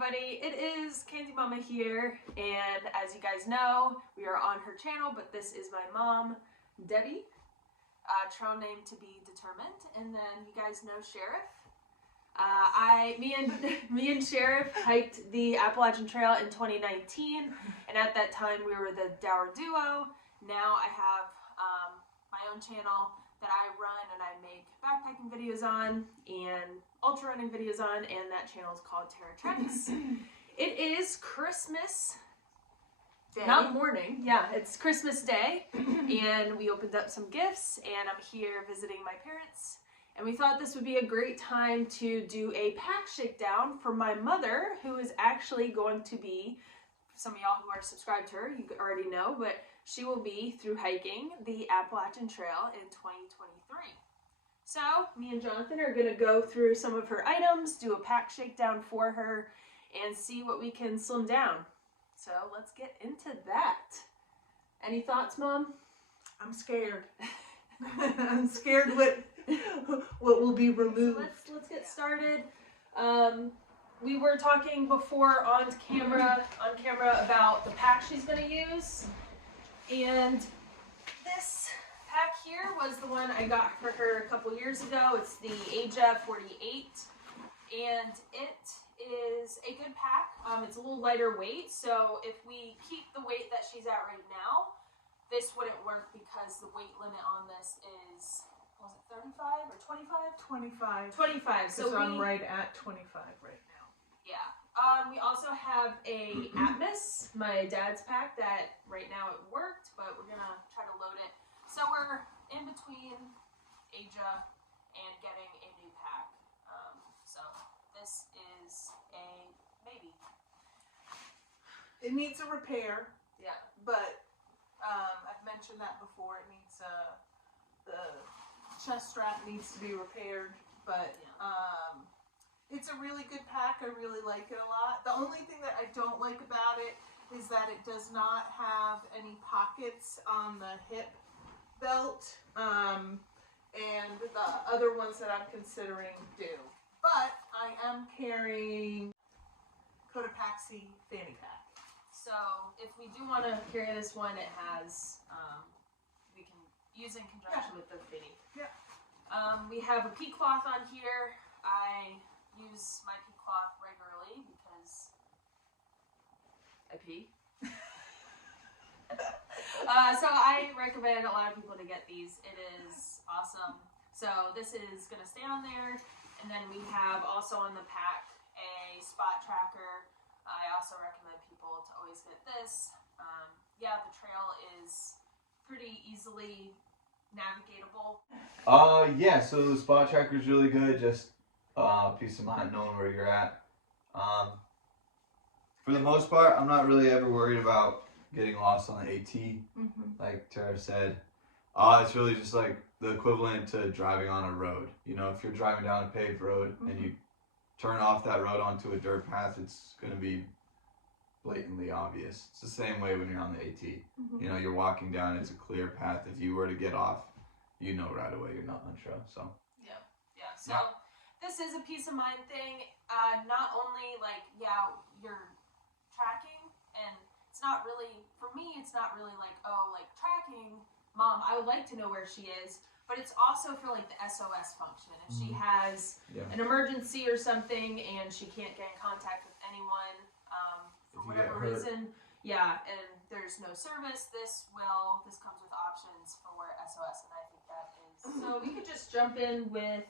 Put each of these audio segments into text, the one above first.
everybody, it is Kenzie Mama here, and as you guys know, we are on her channel, but this is my mom, Debbie, trail name to be determined, and then you guys know Sheriff. Me and Sheriff hiked the Appalachian Trail in 2019, and at that time we were the Dower Duo. Now I have my own channel that I run and I make backpacking videos on and ultra running videos on, and that channel is called Terra Treks. It is Christmas Day. Not morning. Yeah, it's Christmas Day, and we opened up some gifts, and I'm here visiting my parents, and we thought this would be a great time to do a pack shakedown for my mother, who is actually going to be, some of y'all who are subscribed to her, you already know, but she will be through hiking the Appalachian Trail in 2023. So me and Jonathan are gonna go through some of her items, do a pack shakedown for her, and see what we can slim down. So let's get into that. Any thoughts, Mom? I'm scared. I'm scared what will be removed. So let's get started. We were talking before on camera about the pack she's gonna use, and this pack here was the one I got for her a couple years ago. It's the Asia 48, and it is a good pack. It's a little lighter weight, so if we keep the weight that she's at right now, this wouldn't work because the weight limit on this is, was it 35 or 25? 25. 25. So I'm right at 25 right now. Yeah. We also have a Atmos, my dad's pack, that right now it worked, but we're gonna try to load it. So we're in between Asia and getting a new pack. So this is a maybe. It needs a repair. Yeah. But I've mentioned that before. It needs the chest strap needs to be repaired. But it's a really good pack. I really like it a lot. The only thing that I don't like about it is that it does not have any pockets on the hip belt, and the other ones that I'm considering do. But I am carrying Cotopaxi fanny pack. So if we do want to carry this one, it has, we can use in conjunction with the fitting. Yeah. We have a pea cloth on here. I use my pea cloth regularly because I pee. So I recommend a lot of people to get these. It is awesome. So this is going to stay on there. And then we have also on the pack a spot tracker. I also recommend people to always get this. Yeah, the trail is pretty easily navigatable. Yeah, so the spot tracker is really good. Just peace of mind knowing where you're at. For the most part, I'm not really ever worried about getting lost on the AT. Like Tara said, it's really just like the equivalent to driving on a road. You know, if you're driving down a paved road and you turn off that road onto a dirt path, it's going to be blatantly obvious. It's the same way when you're on the AT. You know, you're walking down, it's a clear path. If you were to get off, you know right away you're not on trail. So yeah. So this is a peace of mind thing. Not only like, yeah, you're tracking, and it's not really, for me, it's not really like, oh, like tracking, Mom, I would like to know where she is, but it's also for like the SOS function. If she has an emergency or something and she can't get in contact with anyone for whatever reason, and there's no service, this comes with options for SOS, and I think that is, so we could just jump in with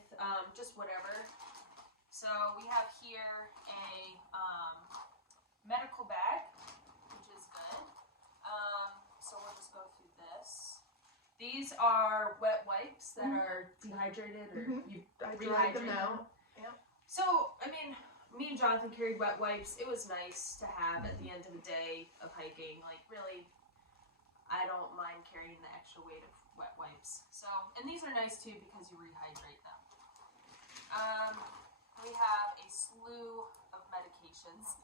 just whatever. So we have here a medical bag, which is good. So we'll just go through this. These are wet wipes that are dehydrated, or you dried them out. Yep. So, I mean, me and Jonathan carried wet wipes. It was nice to have at the end of the day of hiking. Like, really, I don't mind carrying the extra weight of wet wipes. So, and these are nice too because you rehydrate them. We have a slew of medications.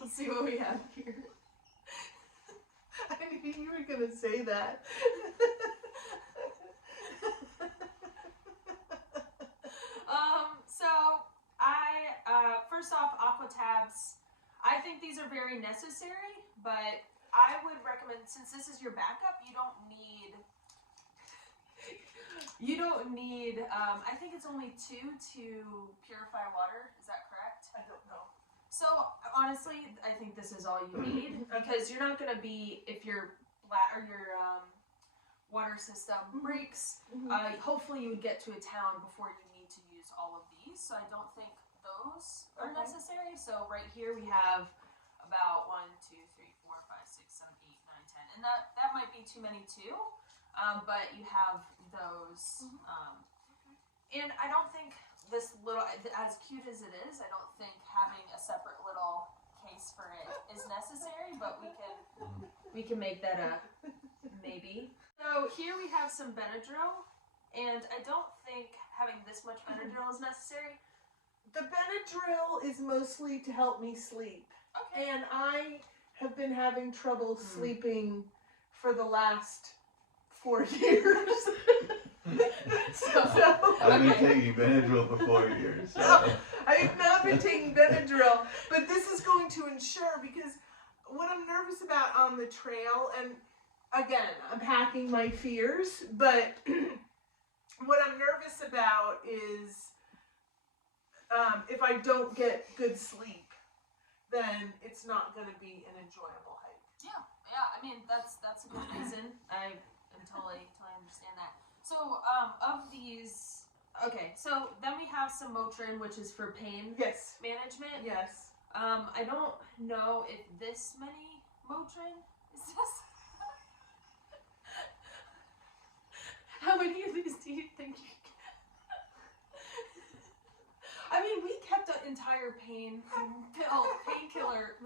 Let's see what we have here. I knew you were going to say that. first off, aqua tabs. I think these are very necessary, but I would recommend, since this is your backup, you don't need. I think it's only 2 to purify water. Is that correct? I don't know. So honestly, I think this is all you need because you're not gonna be, if your water system breaks. Hopefully, you would get to a town before you need to use all of these. So I don't think those are necessary. So right here we have about 1, 2, 3, 4, 5, 6, 7, 8, 9, 10, and that might be too many too. But you have those, and I don't think this little, as cute as it is, I don't think having a separate little case for it is necessary. But we can make that a maybe. So here we have some Benadryl, and I don't think having this much Benadryl is necessary. The Benadryl is mostly to help me sleep. Okay. And I have been having trouble sleeping for the last 4 years. I've been taking Benadryl for 4 years. So. No, I have not been taking Benadryl, but this is going to ensure, because what I'm nervous about on the trail, and again, I'm hacking my fears, but what I'm nervous about is if I don't get good sleep, then it's not going to be an enjoyable hike. Yeah. I mean, that's a good reason. I totally understand that. So, of these, okay, so then we have some Motrin, which is for pain management. Yes. I don't know if this many Motrin is this. How many of these do you think you get? I mean, we kept an entire painkiller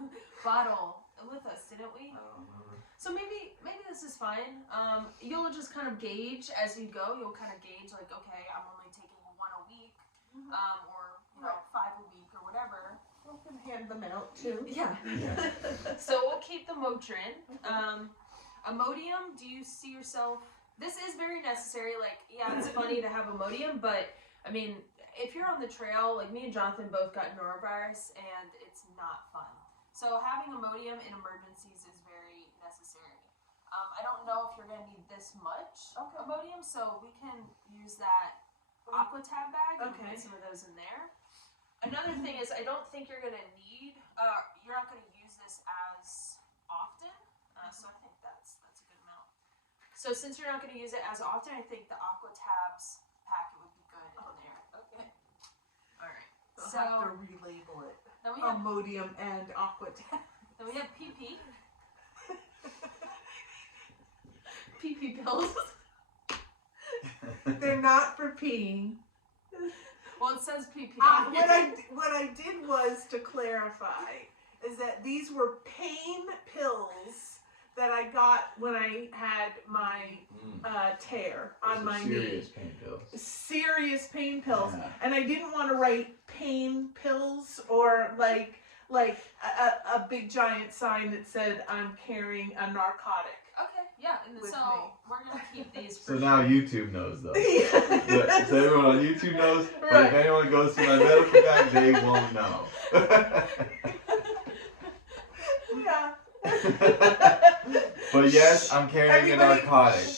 bottle with us, didn't we? I don't remember. So maybe this is fine. You'll just kind of gauge as you go. You'll kind of gauge like, okay, I'm only taking 1 a week, or 5 a week or whatever. We can hand them out too. Yeah. So we'll keep the Motrin. Imodium. Do you see yourself? This is very necessary. Like, yeah, it's funny to have Imodium, but I mean, if you're on the trail, like me and Jonathan both got norovirus, and it's not fun. So having Imodium in emergencies is very necessary. I don't know if you're going to need this much Imodium, so we can use that aqua tab bag and put some of those in there. Another thing is, I don't think you're going to need, you're not going to use this as often, so I think that's a good amount. So since you're not going to use it as often, I think the aqua tabs packet would be good in there. Okay. All right. So have to relabel it. Then we have Imodium and aqua tab. Then we have PP. PP pills. They're not for peeing. Well, it says PP. What I did was to clarify is that these were pain pills that I got when I had my tear on my knee. Serious pain pills. Serious pain pills. Yeah. And I didn't want to write pain pills or like a big giant sign that said I'm carrying a narcotic. Okay, yeah, and With so me. we're gonna keep these. So For now sure. YouTube knows though. Yeah. So everyone on YouTube knows, but Right. if anyone goes to my medical bag, they won't know. Yeah. But yes, I'm carrying a narcotic.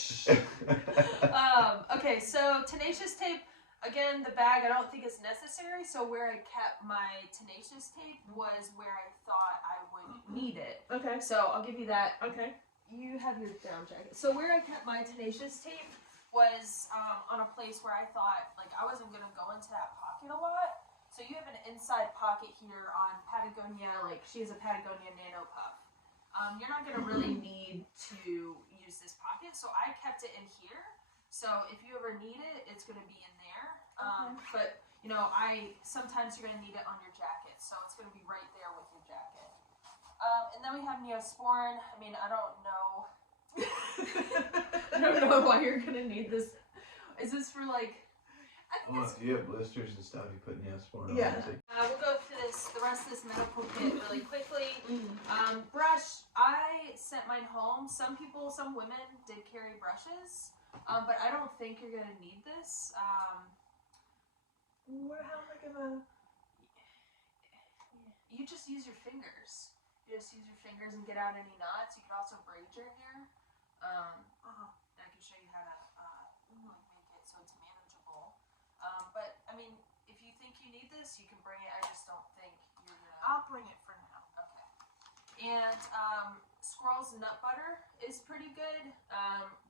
Okay, so tenacious tape. Again, the bag I don't think is necessary. So where I kept my tenacious tape was where I thought I would need it. Okay. So I'll give you that. Okay. You have your down jacket. So where I kept my tenacious tape was on a place where I thought like I wasn't gonna go into that pocket a lot. So you have an inside pocket here on Patagonia. Like she has a Patagonia Nano Puff. You're not gonna really need to use this pocket. So I kept it in here. So if you ever need it, it's gonna be in there. But you know, sometimes you're gonna need it on your jacket. So it's gonna be right there with your jacket. And then we have Neosporin. I mean, I don't know. I don't know why you're gonna need this. Is this for like? I think Well, it's. if you have blisters and stuff, you put Neosporin on. Yeah. We'll go through the rest of this medical kit really quickly. Brush. I sent mine home. Some women did carry brushes, but I don't think you're gonna need this. How am I gonna? you just use your fingers. You just use your fingers and get out any knots. You can also braid your hair. I can show you how to like make it so it's manageable. But I mean, if you think you need this, you can bring it. I just don't think you're gonna. I'll bring it for now. Okay. And Squirrel's nut butter is pretty good.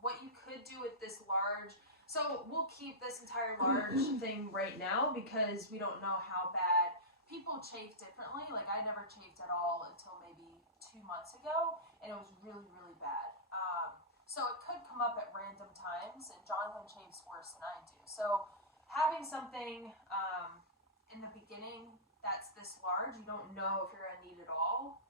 What you could do with this large, so we'll keep this entire large thing right now because we don't know how bad people chafe differently. Like I never chafed at all until maybe 2 months ago, and it was really, really bad. So it could come up at random times, and Jonathan chafes worse than I do. So having something in the beginning that's this large, you don't know if you're gonna need it all.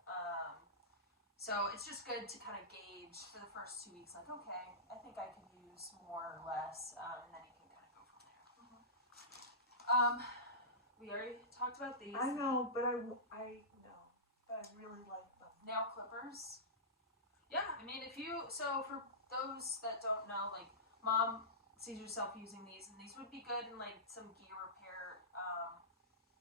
So it's just good to kind of gauge for the first 2 weeks, like, okay, I think I can use more or less, and then you can kind of go from there. We already talked about these. I know, but I know, but I really like them. Nail clippers. Yeah, I mean, so for those that don't know, like, Mom sees herself using these, and these would be good in, like, some gear repair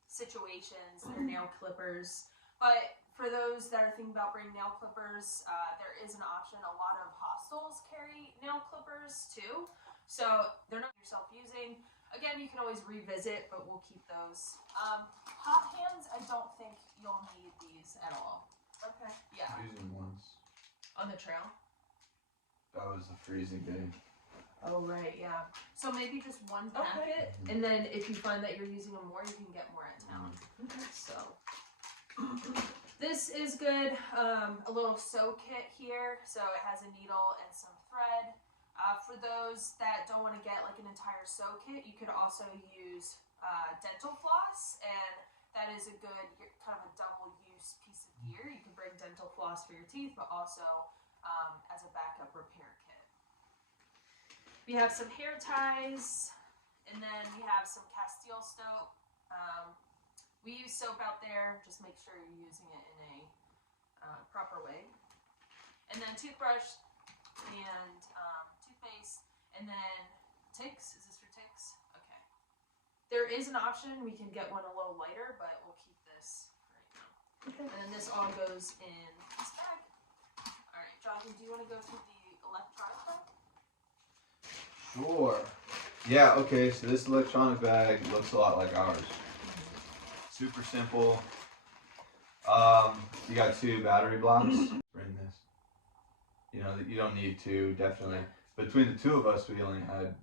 situations. They're nail clippers. But for those that are thinking about bringing nail clippers, there is an option. A lot of hostels carry nail clippers too, so they're not yourself using. Again, you can always revisit, but we'll keep those. Hot hands, I don't think you'll need these at all. Okay. Yeah. I used them once. On the trail. That was a freezing day. Oh right, yeah. So maybe just one packet, and then if you find that you're using them more, you can get more at town. Okay. So. This is good. A little sew kit here, so it has a needle and some thread. For those that don't want to get like an entire sew kit, you could also use dental floss, and that is a good kind of a double use piece of gear. You can bring dental floss for your teeth, but also as a backup repair kit. We have some hair ties, and then we have some Castile soap. We use soap out there. Just make sure you're using it in a proper way. And then toothbrush and toothpaste, and then ticks. Is this for ticks? Okay. There is an option. We can get one a little lighter, but we'll keep this right now. Okay. And then this all goes in this bag. All right, Jonathan, do you want to go through the electronic bag? Sure. Yeah, okay, so this electronic bag looks a lot like ours. Super simple. You got 2 battery blocks. Bring this. You know, you don't need 2, definitely. Between the 2 of us, we only had,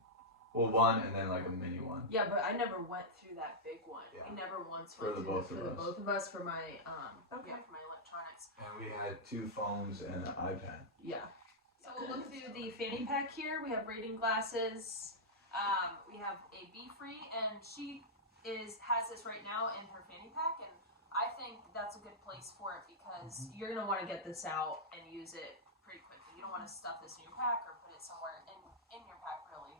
well, 1 and then like a mini one. Yeah, but I never went through that big one. Yeah. I never once For went the through both for of the us. both of us for my Okay. for my electronics. And we had 2 phones and an iPad. Yeah. So we'll look through the fanny pack here. We have reading glasses. We have a Be-Free, and she has this right now in her fanny pack, and I think that's a good place for it because you're gonna want to get this out and use it pretty quickly. You don't want to stuff this in your pack or put it somewhere in your pack, really.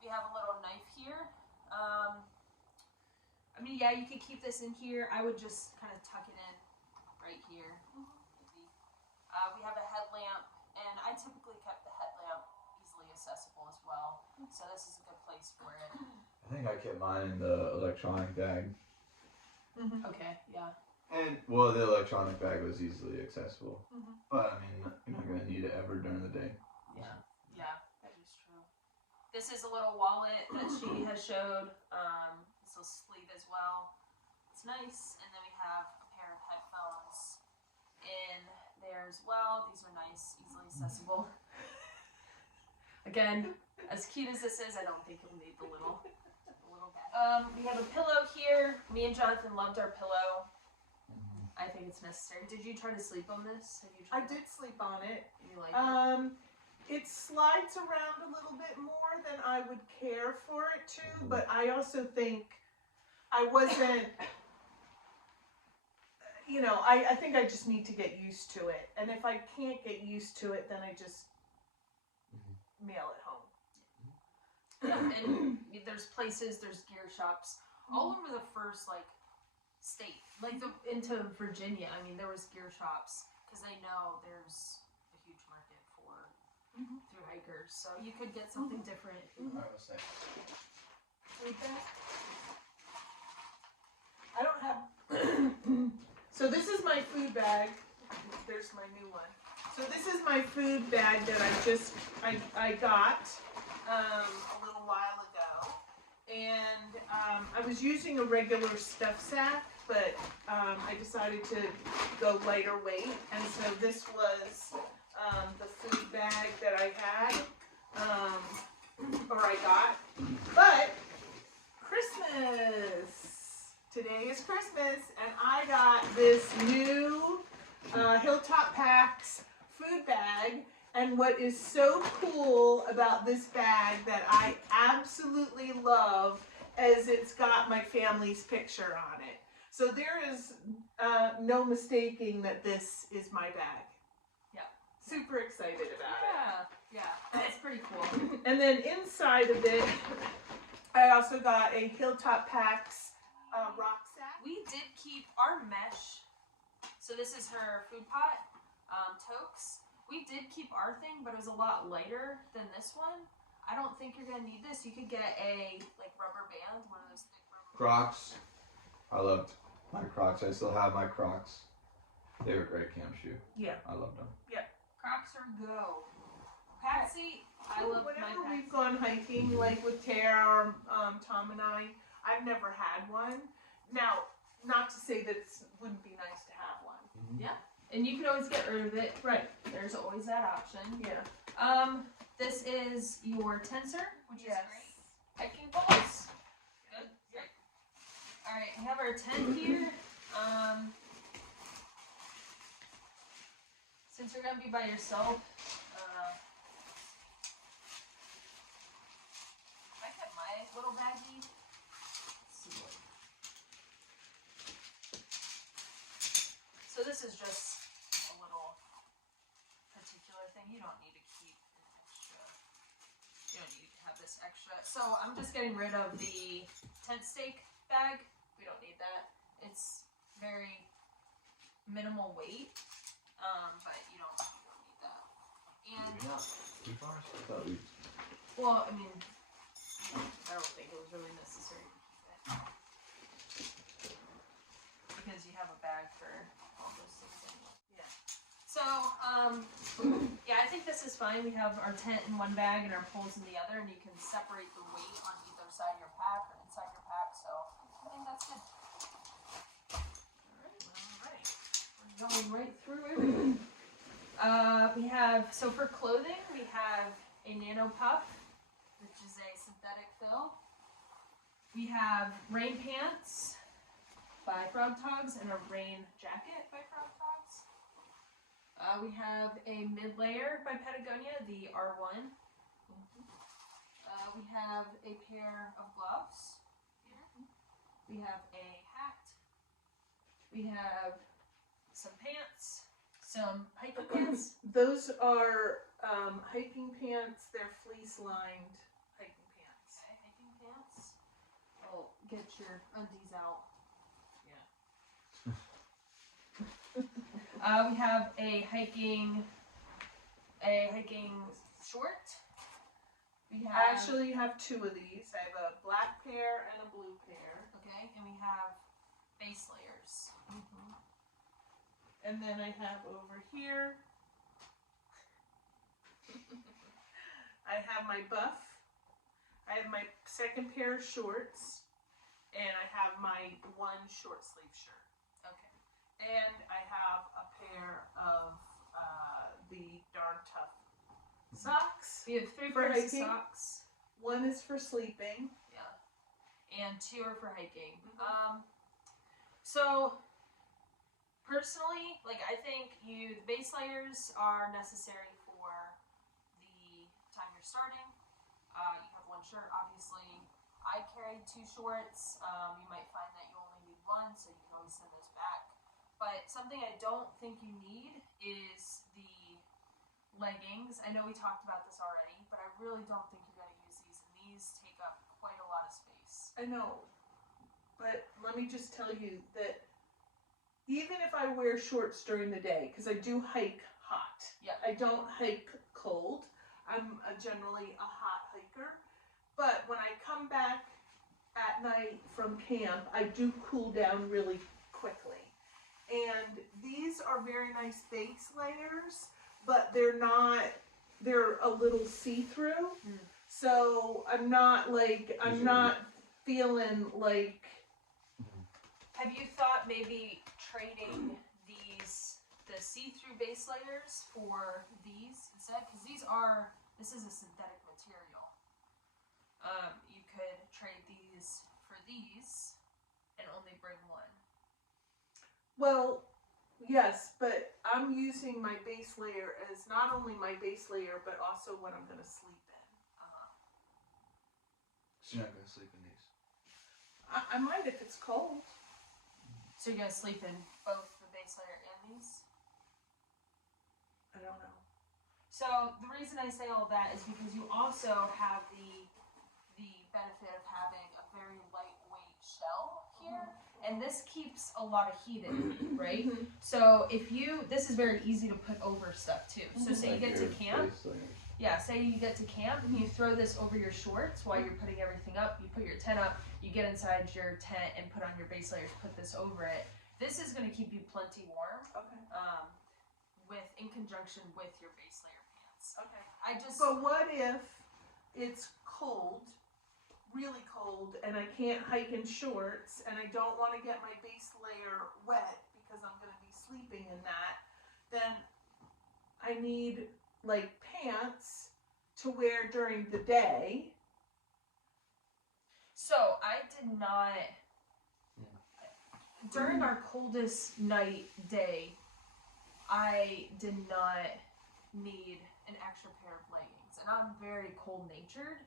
We have a little knife here. I mean, yeah, you could keep this in here. I would just kind of tuck it in right here. We have a headlamp, and I typically kept the headlamp easily accessible as well. So this is a good place for it. I think I kept mine in the electronic bag. Okay, yeah. And, well, the electronic bag was easily accessible. But, I mean, you're not going to need it ever during the day. Yeah, that is true. This is a little wallet that she has showed. This little sleeve as well. It's nice. And then we have a pair of headphones in there as well. These are nice, easily accessible. Again, as cute as this is, I don't think you'll need the little bag. We have a pillow here. Me and Jonathan loved our pillow. I think it's necessary. Did you try to sleep on this? Have you I tried did sleep on it. You like it? It slides around a little bit more than I would care for it to, but I also think I wasn't, I think I just need to get used to it. And if I can't get used to it, then I just mail it home. Yeah, and there's gear shops all over the first state, into Virginia. I mean, there was gear shops because they know there's a huge market for through hikers, so you could get something different. Alright, what's that? Read that. I don't have. So So this is my food bag. There's my new one. So this is my food bag that I got a little while ago. And I was using a regular stuff sack, but I decided to go lighter weight. And so this was the food bag that I had, or I got. But Christmas! Today is Christmas, and I got this new Hilltop Packs food bag. And what is so cool about this bag that I absolutely love is it's got my family's picture on it. So there is no mistaking that this is my bag. Yeah. Super excited about Yeah, that's pretty cool. it. And then inside of it, I also got a Hilltop Packs rucksack. We did keep our mesh. So this is her food pot, toques. We did keep our thing, but it was a lot lighter than this one. I don't think you're gonna need this. You could get a rubber band, one of those thick rubber Crocs. I loved my Crocs. I still have my Crocs. They were a great camp shoe. Yeah. I loved them. Crocs are go. Patsy, I love my Whenever we've Patsy. gone hiking, like with Tara or Tom and I've never had one. Now, not to say that it wouldn't be nice to have one. Yeah. And you can always get rid of it. Right. There's always that option. Yeah. This is your tensor, which Yes. is great. Hiking poles. Good. Yep. All right, we have our tent here. Since you're gonna be by yourself, I have my little baggie. Let's see what. So this is just a little particular thing. You don't need to keep an extra. You don't need to have this extra. So I'm just getting rid of the tent stake bag. We don't need that. It's very minimal weight, but you don't need that. And Maybe not. Too far? I thought we. well, I mean, I don't think it was really necessary to keep it because you have a bag for all those things anyway. Yeah. So, yeah, I think this is fine. We have our tent in one bag and our poles in the other, and you can separate the weight on either side of your pack or inside your pack. So, I think that's good. All right. We're going right through everything. We have, so for clothing, we have a nano puff, which is a synthetic fill. We have rain pants by Frog Togs and a rain jacket by Frog Togs. We have a mid layer by Patagonia, the R1. We have a pair of gloves here. We have a hat. We have some pants, some hiking pants. Those are hiking pants. They're fleece lined hiking pants. Okay, hiking pants. Oh, get your undies out. We have a hiking short. We have I actually have two of these. I have a black pair and a blue pair. okay, and we have base layers. And then I have over here, I have my buff. I have my second pair of shorts. And I have my one short sleeve shirt. Okay. And I have a pair of the Darn Tough socks. We have 3 For pairs of hiking? socks. One is for sleeping. Yeah. And 2 are for hiking. Mhm. So personally, I think the base layers are necessary for the time you're starting. You have one shirt, obviously. I carried 2 shorts. You might find that you only need one, so you can always send those back. But something I don't think you need is the leggings. I know we talked about this already, but I really don't think you're going to use these, and these take up quite a lot of space. I know. But let me just tell you that even if I wear shorts during the day, because I do hike hot. Yeah. I don't hike cold. I'm generally a hot hiker. But when I come back at night from camp, I do cool down really quickly. And these are very nice base layers, but they're not, they're a little see-through. So I'm not feeling like. Have you thought maybe trading the see-through base layers for these instead? Because this is a synthetic material. You could trade these for these and only bring one. Well, yes, but I'm using my base layer as not only my base layer, but also what I'm going to sleep in. So you're not gonna sleep in these. I might if it's cold. So you're gonna sleep in both the base layer and these? I don't know. So the reason I say all that is because you also have the benefit of having a very lightweight shell here, and this keeps a lot of heat in, right? So this is very easy to put over stuff too. So say you get to camp, say you get to camp and you throw this over your shorts while you're putting everything up, you put your tent up, you get inside your tent and put on your base layers, put this over it. This is gonna keep you plenty warm. Okay. In conjunction with your base layer pants. Okay. But what if it's cold, really cold, and I can't hike in shorts, and I don't want to get my base layer wet because I'm going to be sleeping in that? Then I need like pants to wear during the day. So I did not. During our coldest day, I did not need an extra pair of leggings, and I'm very cold-natured.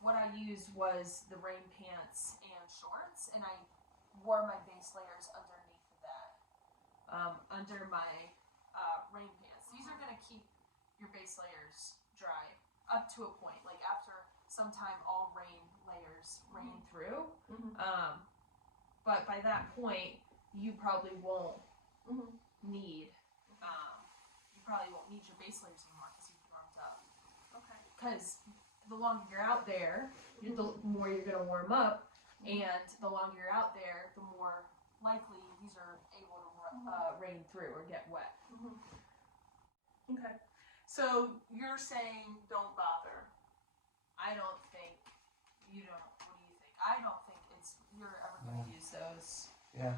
What I used was the rain pants and shorts, and I wore my base layers underneath of that, under my rain pants. These are gonna keep your base layers dry up to a point. Like after some time, all rain layers rain through. But by that point, you probably won't need your base layers anymore because you've warmed up. Okay. Because the longer you're out there, the more you're gonna warm up, and the longer you're out there, the more likely these are able to rain through or get wet. Okay. So you're saying don't bother. I don't think you don't. What do you think? I don't think you're ever gonna use those. Yeah.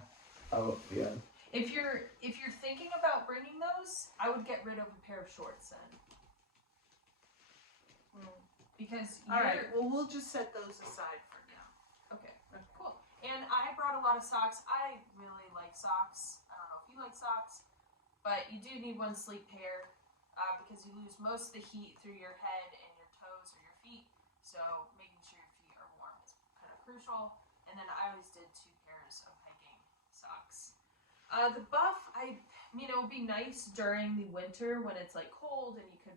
Oh yeah. If you're thinking about bringing those, I would get rid of a pair of shorts then. Because all right, well we'll just set those aside for now. Okay, cool. And I brought a lot of socks. I really like socks. I don't know if you like socks, but you do need one sleep pair because you lose most of the heat through your head and your toes or your feet. So making sure your feet are warm is kind of crucial. And then I always did 2 pairs of hiking socks. The buff, I mean, it would be nice during the winter when it's like cold and you could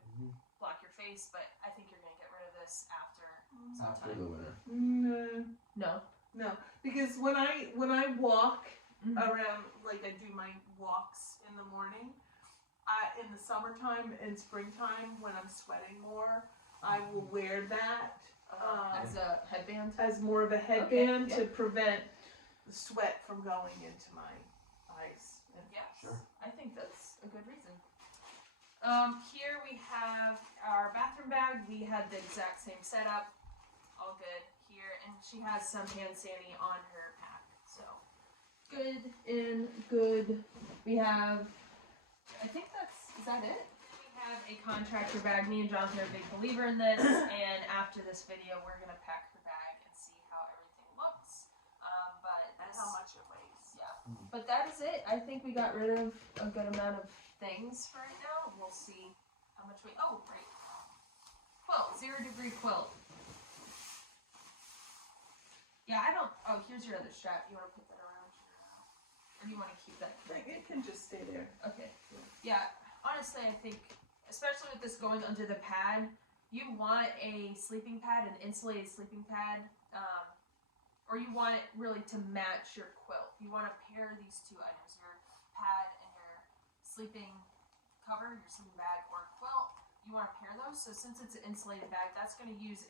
block your face, but I think you're gonna get rid of this after some After time. the winter. No, because when I walk around, like I do my walks in the morning, in the summertime and springtime when I'm sweating more, I will wear that as a headband? as more of a headband Okay, to prevent the sweat from going into my eyes. Yes, Sure. I think that's a good reason. Here we have our bathroom bag. We had the exact same setup, all good here, and she has some hand sani on her pack, so good and good. We have, I think is that it? We have a contractor bag. Me and Jonathan are a big believer in this, and after this video, we're gonna pack her bag and see how everything looks. And how much it weighs. Yeah, but that is it. I think we got rid of a good amount of things for right now. We'll see how much we. Oh, great. Quilt, 0 degree quilt. Yeah, I don't. Oh, here's your other strap. You want to put that around your, or do you want to keep that? It can just stay there. Okay. Yeah. Honestly, I think, especially with this going under the pad, you want a sleeping pad, an insulated sleeping pad, or you want it really to match your quilt. You want to pair these 2 items, your pad and your sleeping cover, your sleeping bag or quilt. You want to pair those. So since it's an insulated bag, that's going to be used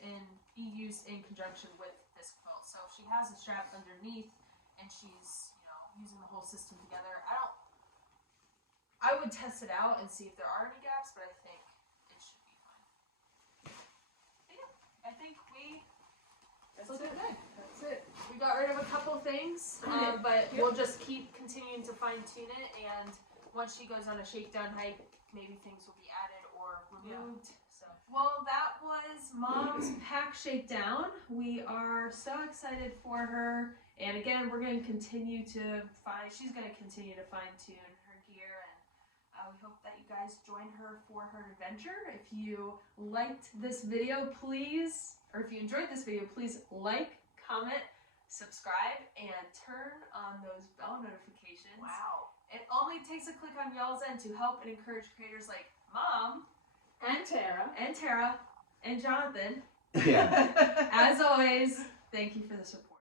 in conjunction with this quilt. So she has a strap underneath, and she's using the whole system together. I would test it out and see if there are any gaps, but I think it should be fine. But yeah, I think it's looking good. That's it. We got rid of a couple things, but we'll just keep continuing to fine tune it. And once she goes on a shakedown hike, maybe things will be added or removed. So, well, that was Mom's pack shakedown. We are so excited for her. And again, we're going to continue to she's going to continue to fine tune her gear, and we hope that you guys join her for her adventure. If you liked this video, please, or if you enjoyed this video, please like, comment, subscribe, and turn on those bell notifications. Wow. It only takes a click on y'all's end to help and encourage creators like Mom And Tara. and Jonathan. Yeah. As always, thank you for the support.